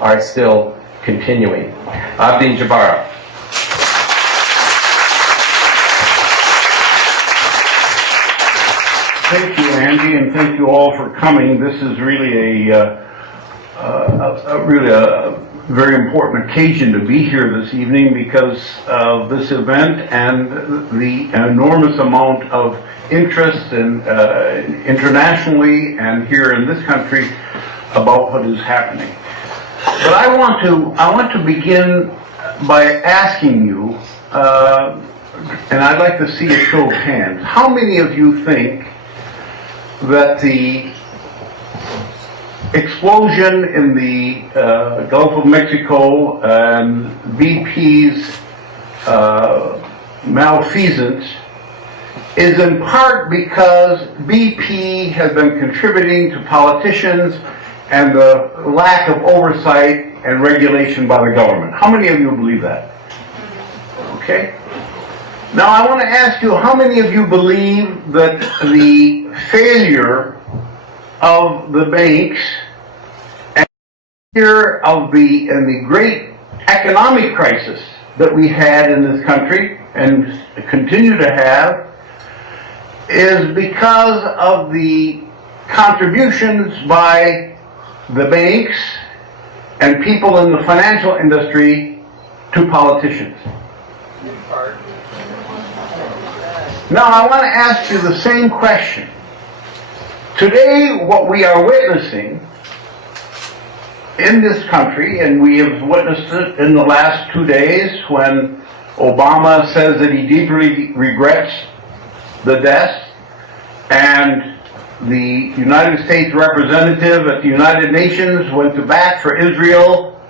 are still continuing. Abdeen, Jabara. Thank you, Andy, and thank you all for coming. This is really a very important occasion to be here this evening because of this event and the enormous amount of interest and internationally and here in this country about what is happening. But I want to begin by asking you, and I'd like to see a show of hands. How many of you think that the explosion in the Gulf of Mexico and BP's malfeasance is in part because BP has been contributing to politicians and the lack of oversight and regulation by the government? How many of you believe that? Okay. Now I want to ask you, how many of you believe that the failure of the banks and the great economic crisis that we had in this country and continue to have is because of the contributions by the banks and people in the financial industry to politicians? Now I want to ask you the same question. Today, what we are witnessing in this country, and we have witnessed it in the last 2 days when Obama says that he deeply regrets the deaths, and the United States representative at the United Nations went to bat for Israel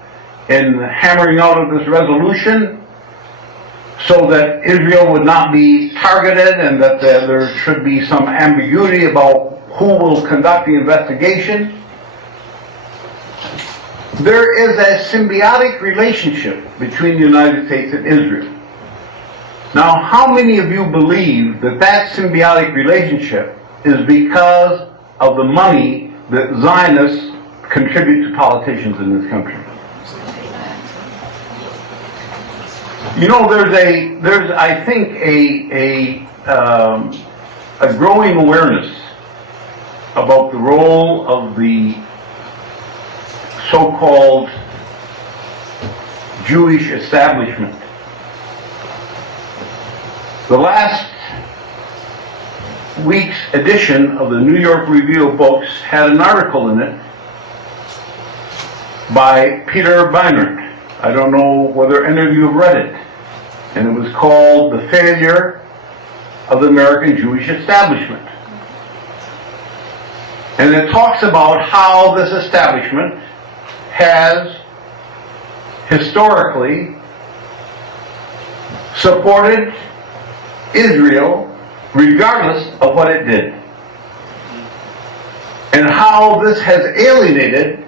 in hammering out of this resolution so that Israel would not be targeted and that there should be some ambiguity about who will conduct the investigation. There is a symbiotic relationship between the United States and Israel. Now, how many of you believe that that symbiotic relationship is because of the money that Zionists contribute to politicians in this country? You know, there's I think a growing awareness about the role of the so-called Jewish establishment. The last week's edition of the New York Review of Books had an article in it by Peter Beinart. I don't know whether any of you have read it. And it was called The Failure of the American Jewish Establishment. And it talks about how this establishment has historically supported Israel regardless of what it did. And how this has alienated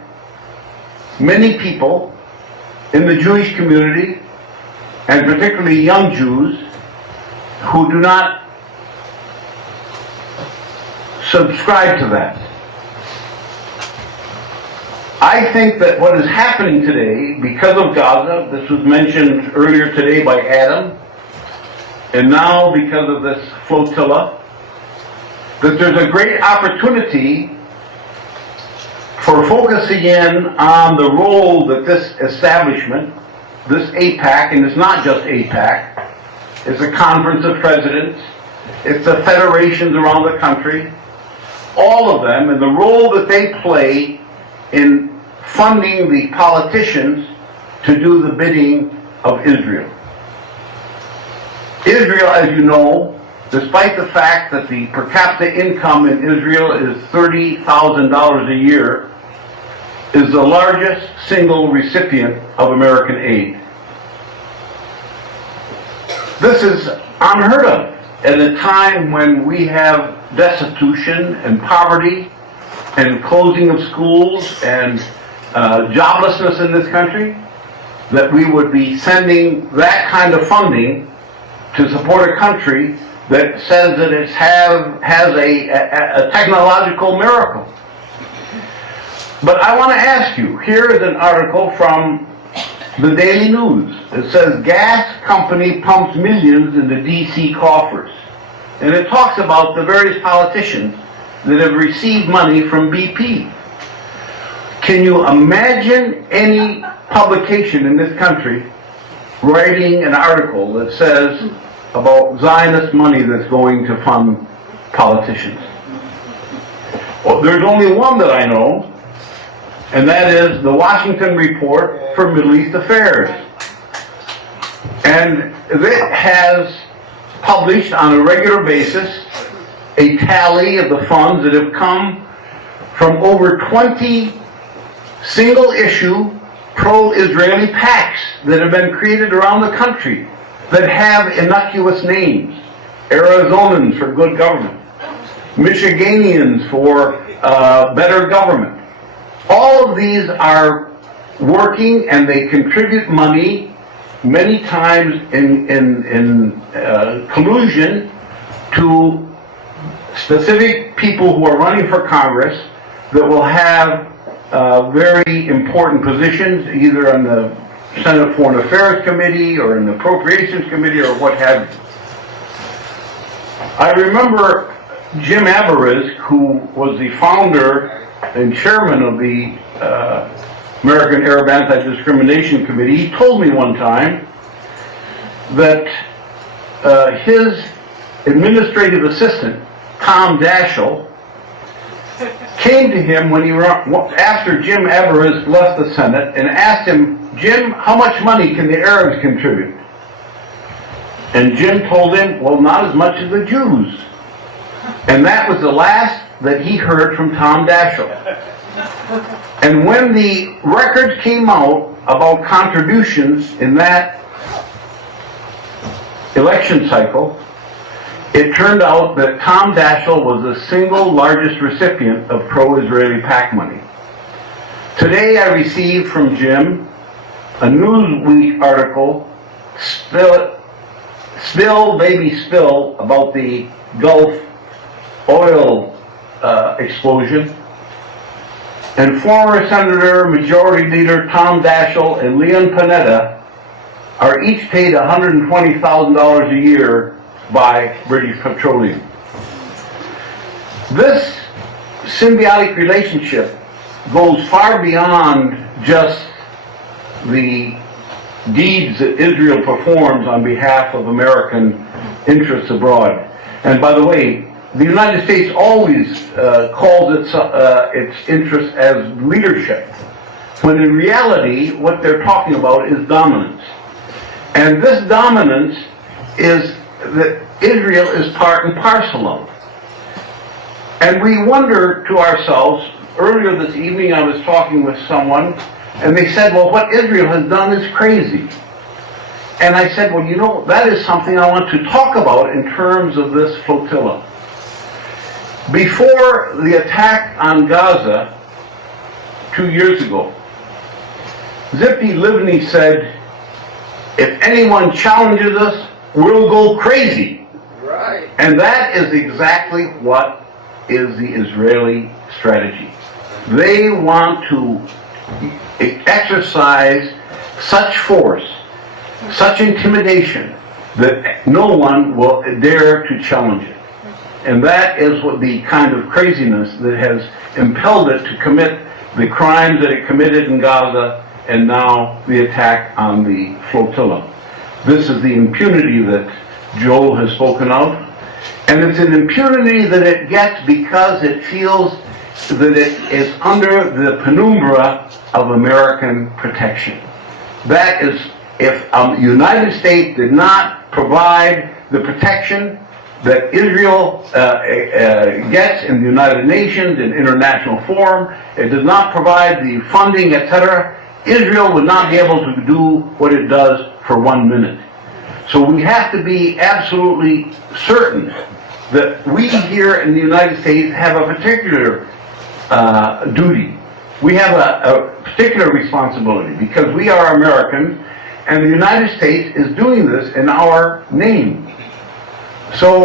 many people in the Jewish community, and particularly young Jews, who do not subscribe to that. I think that what is happening today, because of Gaza, this was mentioned earlier today by Adam, and now because of this flotilla, that there's a great opportunity for focusing in on the role that this establishment, this AIPAC, and it's not just AIPAC, it's a conference of presidents, it's the federations around the country, all of them, and the role that they play in funding the politicians to do the bidding of Israel. Israel, as you know, despite the fact that the per capita income in Israel is $30,000 a year, is the largest single recipient of American aid. This is unheard of at a time when we have destitution and poverty and closing of schools and joblessness in this country, that we would be sending that kind of funding to support a country that says that it has a technological miracle. But I want to ask you, here is an article from the Daily News. It says, gas company pumps millions into DC coffers. And it talks about the various politicians that have received money from BP. Can you imagine any publication in this country writing an article that says about Zionist money that's going to fund politicians? Well, there's only one that I know, and that is the Washington Report for Middle East Affairs. And it has published on a regular basis a tally of the funds that have come from over 20 single-issue pro-Israeli PACs that have been created around the country that have innocuous names. Arizonans for good government, Michiganians for better government. All of these are working, and they contribute money many times in collusion to specific people who are running for Congress that will have very important positions, either on the Senate Foreign Affairs Committee or in the Appropriations Committee or what have you. I remember Jim Abariz, who was the founder and chairman of the American Arab Anti-Discrimination Committee. He told me one time that his administrative assistant, Tom Daschle, came to him when after Jim Abariz left the Senate and asked him, Jim, how much money can the Arabs contribute? And Jim told him, well, not as much as the Jews. And that was the last that he heard from Tom Daschle. And when the records came out about contributions in that election cycle, it turned out that Tom Daschle was the single largest recipient of pro-Israeli PAC money. Today I received from Jim a Newsweek article, Spill Baby Spill, about the Gulf oil explosion. And former Senator Majority Leader Tom Daschle and Leon Panetta are each paid $120,000 a year by British Petroleum. This symbiotic relationship goes far beyond just the deeds that Israel performs on behalf of American interests abroad. And by the way, the United States always calls its interests as leadership, when in reality what they're talking about is dominance. And this dominance is that Israel is part and parcel of. And we wonder to ourselves, earlier this evening I was talking with someone, and they said, well, what Israel has done is crazy. And I said, well, you know, that is something I want to talk about in terms of this flotilla. Before the attack on Gaza 2 years ago, Zippy Livni said, if anyone challenges us, we'll go crazy. Right. And that is exactly what is the Israeli strategy. They want to exercise such force, such intimidation, that no one will dare to challenge it. And that is what the kind of craziness that has impelled it to commit the crimes that it committed in Gaza, and now the attack on the flotilla. This is the impunity that Joel has spoken of, and it's an impunity that it gets because it feels that it is under the penumbra of American protection. That is, if the United States did not provide the protection that Israel gets in the United Nations, in international forum, it does not provide the funding, etc., Israel would not be able to do what it does for 1 minute. So we have to be absolutely certain that we here in the United States have a particular duty. We have a particular responsibility because we are Americans, and the United States is doing this in our name. So